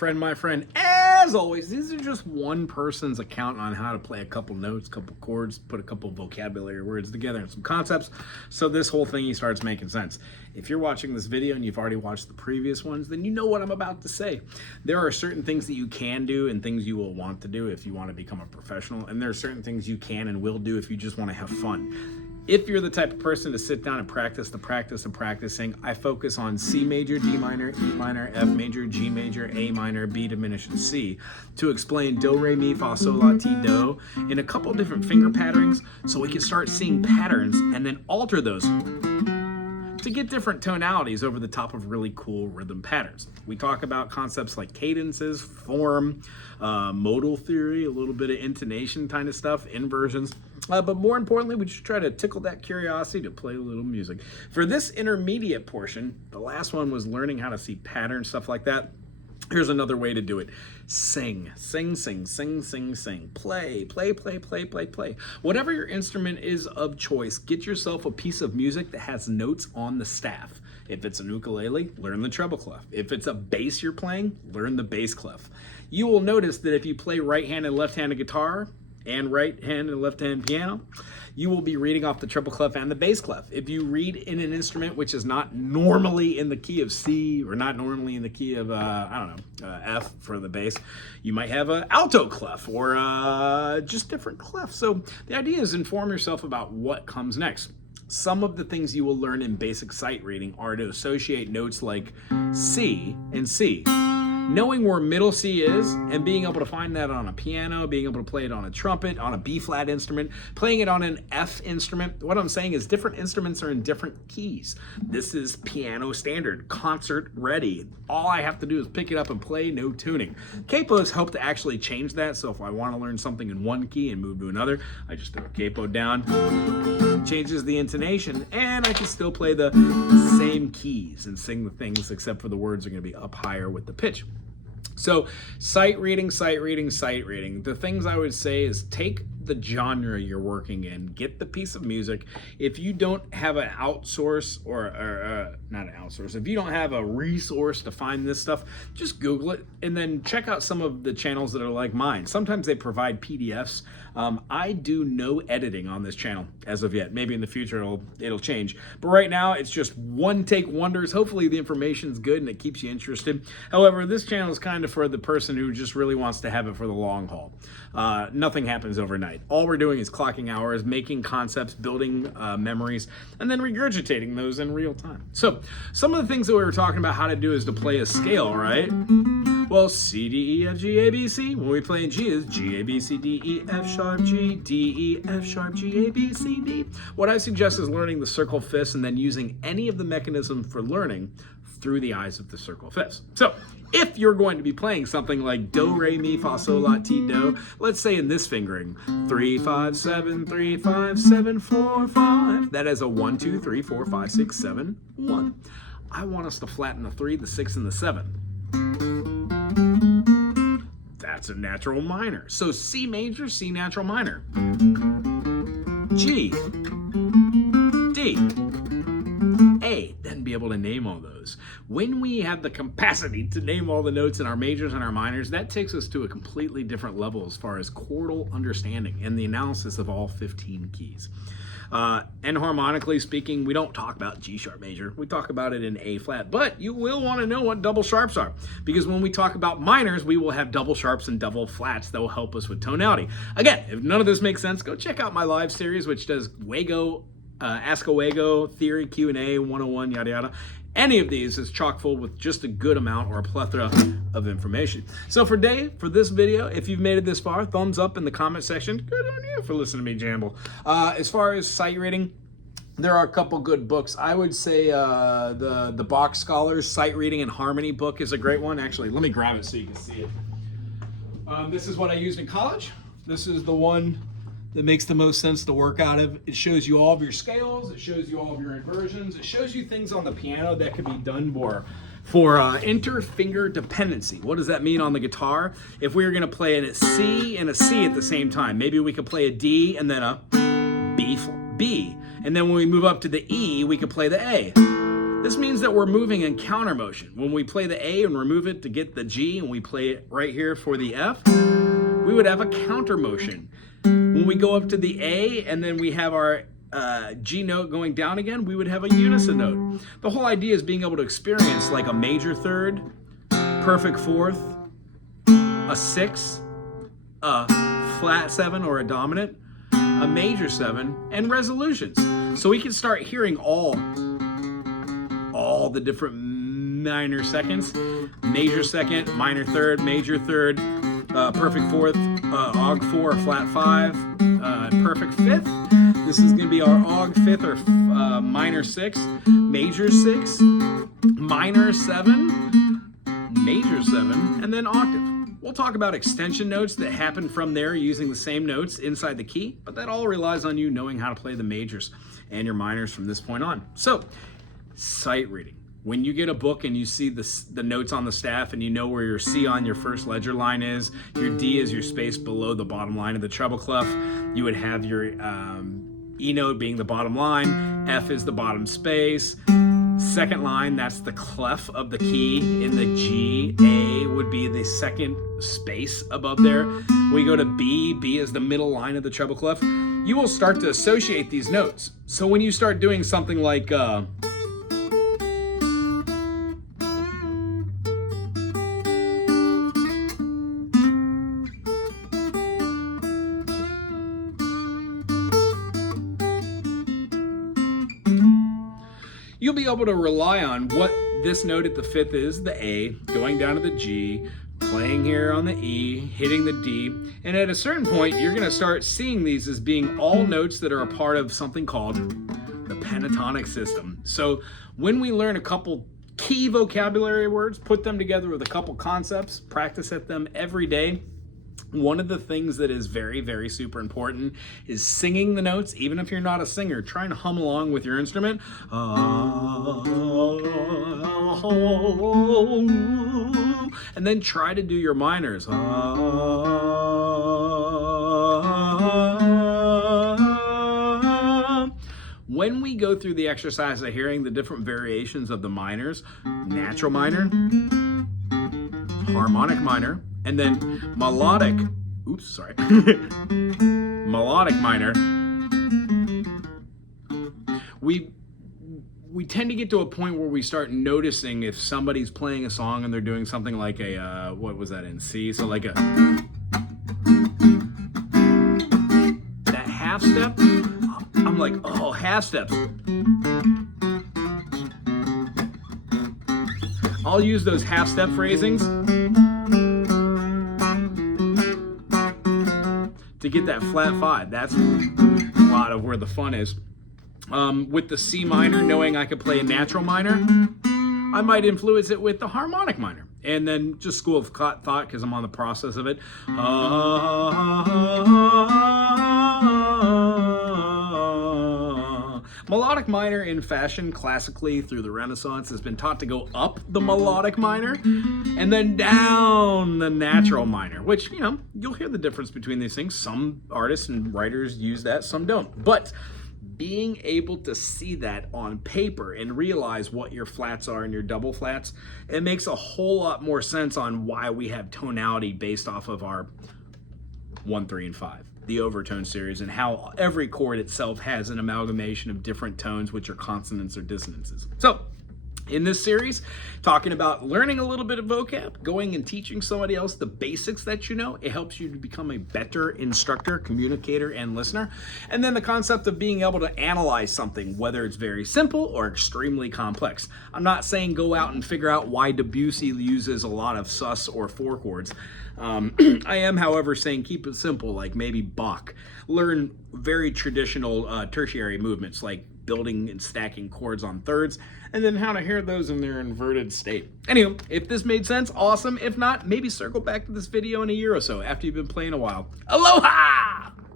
My friend, as always, these are just one person's account on how to play a couple notes, couple chords, put a couple vocabulary words together and some concepts, so this whole thing starts making sense. If you're watching this video and you've already watched the previous ones, then you know what I'm about to say. There are certain things that you can do and things you will want to do if you want to become a professional, and there are certain things you can and will do if you just want to have fun. If you're the type of person to sit down and practice the practice of practicing, I focus on C major, D minor, E minor, F major, G major, A minor, B diminished, and C to explain do, re, mi, fa, sol, la, ti, do in a couple different finger patterns so we can start seeing patterns and then alter those to get different tonalities over the top of really cool rhythm patterns. We talk about concepts like cadences, form, modal theory, a little bit of intonation kind of stuff, inversions. But more importantly, we just try to tickle that curiosity to play a little music. For this intermediate portion, the last one was learning how to see patterns, stuff like that. Here's another way to do it. Sing, sing, sing, sing, sing, sing. Play, play, play, play, play, play. Whatever your instrument is of choice, get yourself a piece of music that has notes on the staff. If it's an ukulele, learn the treble clef. If it's a bass you're playing, learn the bass clef. You will notice that if you play right-handed, left-handed guitar, and right-hand and left-hand piano, you will be reading off the treble clef and the bass clef. If you read in an instrument which is not normally in the key of C or not normally in the key of, F for the bass, you might have an alto clef or just different clefs. So the idea is inform yourself about what comes next. Some of the things you will learn in basic sight reading are to associate notes like C and C. Knowing where middle C is and being able to find that on a piano, being able to play it on a trumpet, on a B flat instrument, playing it on an F instrument. What I'm saying is different instruments are in different keys. This is piano standard, concert ready. All I have to do is pick it up and play, no tuning. Capos help to actually change that. So if I want to learn something in one key and move to another, I just throw a capo down, changes the intonation, and I can still play the same keys and sing the things, except for the words are going to be up higher with the pitch. So sight reading, sight reading, sight reading. The things I would say is take the genre you're working in, get the piece of music. If you don't have an outsource or not an outsource, if you don't have a resource to find this stuff, just Google it and then check out some of the channels that are like mine. Sometimes they provide PDFs. I do no editing on this channel as of yet. Maybe in the future it'll change. But right now it's just one take wonders. Hopefully the information's good and it keeps you interested. However, this channel is kind of for the person who just really wants to have it for the long haul. Nothing happens overnight. All we're doing is clocking hours, making concepts, building memories, and then regurgitating those in real time. So some of the things that we were talking about how to do is to play a scale, right? Well, C, D, E, F, G, A, B, C. When we play in G is G, A, B, C, D, E, F sharp, G, D, E, F sharp, G, A, B, C, D. What I suggest is learning the circle fifths and then using any of the mechanism for learning through the eyes of the circle fifths. So if you're going to be playing something like do, re, mi, fa, sol, la, ti, do, let's say in this fingering, 3, 5, 7, 3, 5, 7, 4, 5. That is a 1, 2, 3, 4, 5, 6, 7, 1. I want us to flatten the 3, the 6, and the 7. That's a natural minor. So C major, C natural minor. G, D, A. Then be able to name all those. When we have the capacity to name all the notes in our majors and our minors, that takes us to a completely different level as far as chordal understanding and the analysis of all 15 keys. And harmonically speaking, we don't talk about G sharp major. We talk about it in A flat, but you will want to know what double sharps are, because when we talk about minors, we will have double sharps and double flats that will help us with tonality. Again, if none of this makes sense, go check out my live series, which does Wago, Ask a Wago, Theory, Q&A, 101, yada, yada. Any of these is chock full with just a good amount or a plethora of information. So for this video, if you've made it this far, thumbs up in the comment section. Good on you for listening to me jamble. As far as sight reading, there are a couple good books. I would say the Bach Scholars Sight Reading and Harmony book is a great one. Actually, let me grab it so you can see it. This is what I used in college. This is the one that makes the most sense to work out of. It shows you all of your scales, it shows you all of your inversions, it shows you things on the piano that could be done for inter-finger dependency. What does that mean on the guitar? If we were gonna play a C and a C at the same time, maybe we could play a D and then a B, and then when we move up to the E, we could play the A. This means that we're moving in counter motion. When we play the A and remove it to get the G, and we play it right here for the F, we would have a counter motion. When we go up to the A and then we have our G note going down again, we would have a unison note. The whole idea is being able to experience like a major third, perfect fourth, a sixth, a flat seven or a dominant, a major seven, and resolutions. So we can start hearing all the different minor seconds, major second, minor third, major third, perfect fourth, og four, flat five, perfect fifth. This is going to be our og fifth or minor six, major six, minor seven, major seven, and then octave. We'll talk about extension notes that happen from there using the same notes inside the key, but that all relies on you knowing how to play the majors and your minors from this point on. So, sight reading. When you get a book and you see the notes on the staff and you know where your C on your first ledger line is, your D is your space below the bottom line of the treble clef, you would have your E note being the bottom line, F is the bottom space, second line, that's the clef of the key in the G, A would be the second space above there. We go to B, B is the middle line of the treble clef. You will start to associate these notes. So when you start doing something like you'll be able to rely on what this note at the fifth is, the A, going down to the G, playing here on the E, hitting the D, and at a certain point, you're gonna start seeing these as being all notes that are a part of something called the pentatonic system. So when we learn a couple key vocabulary words, put them together with a couple concepts, practice at them every day, one of the things that is very, very super important is singing the notes. Even if you're not a singer, try and hum along with your instrument. And then try to do your minors. When we go through the exercise of hearing the different variations of the minors, natural minor, harmonic minor, and then melodic, melodic minor, we tend to get to a point where we start noticing if somebody's playing a song and they're doing something like a, what was that in C? So like that half step, I'm like, oh, half steps. I'll use those half step phrasings to get that flat five. That's a lot of where the fun is. With the C minor, knowing I could play a natural minor, I might influence it with the harmonic minor. And then just school of thought, because I'm on the process of it. Melodic minor in fashion classically through the Renaissance has been taught to go up the melodic minor and then down the natural minor, which, you know, you'll hear the difference between these things. Some artists and writers use that, some don't. But being able to see that on paper and realize what your flats are and your double flats, it makes a whole lot more sense on why we have tonality based off of our 1, 3, and 5. The overtone series, and how every chord itself has an amalgamation of different tones, which are consonants or dissonances. So in this series, talking about learning a little bit of vocab, going and teaching somebody else the basics that you know, it helps you to become a better instructor, communicator, and listener. And then the concept of being able to analyze something, whether it's very simple or extremely complex. I'm not saying go out and figure out why Debussy uses a lot of sus or four chords. I am, however, saying keep it simple, like maybe Bach. Learn very traditional tertiary movements, like building and stacking chords on thirds, and then how to hear those in their inverted state. Anyway, if this made sense, awesome. If not, maybe circle back to this video in a year or so after you've been playing a while. Aloha!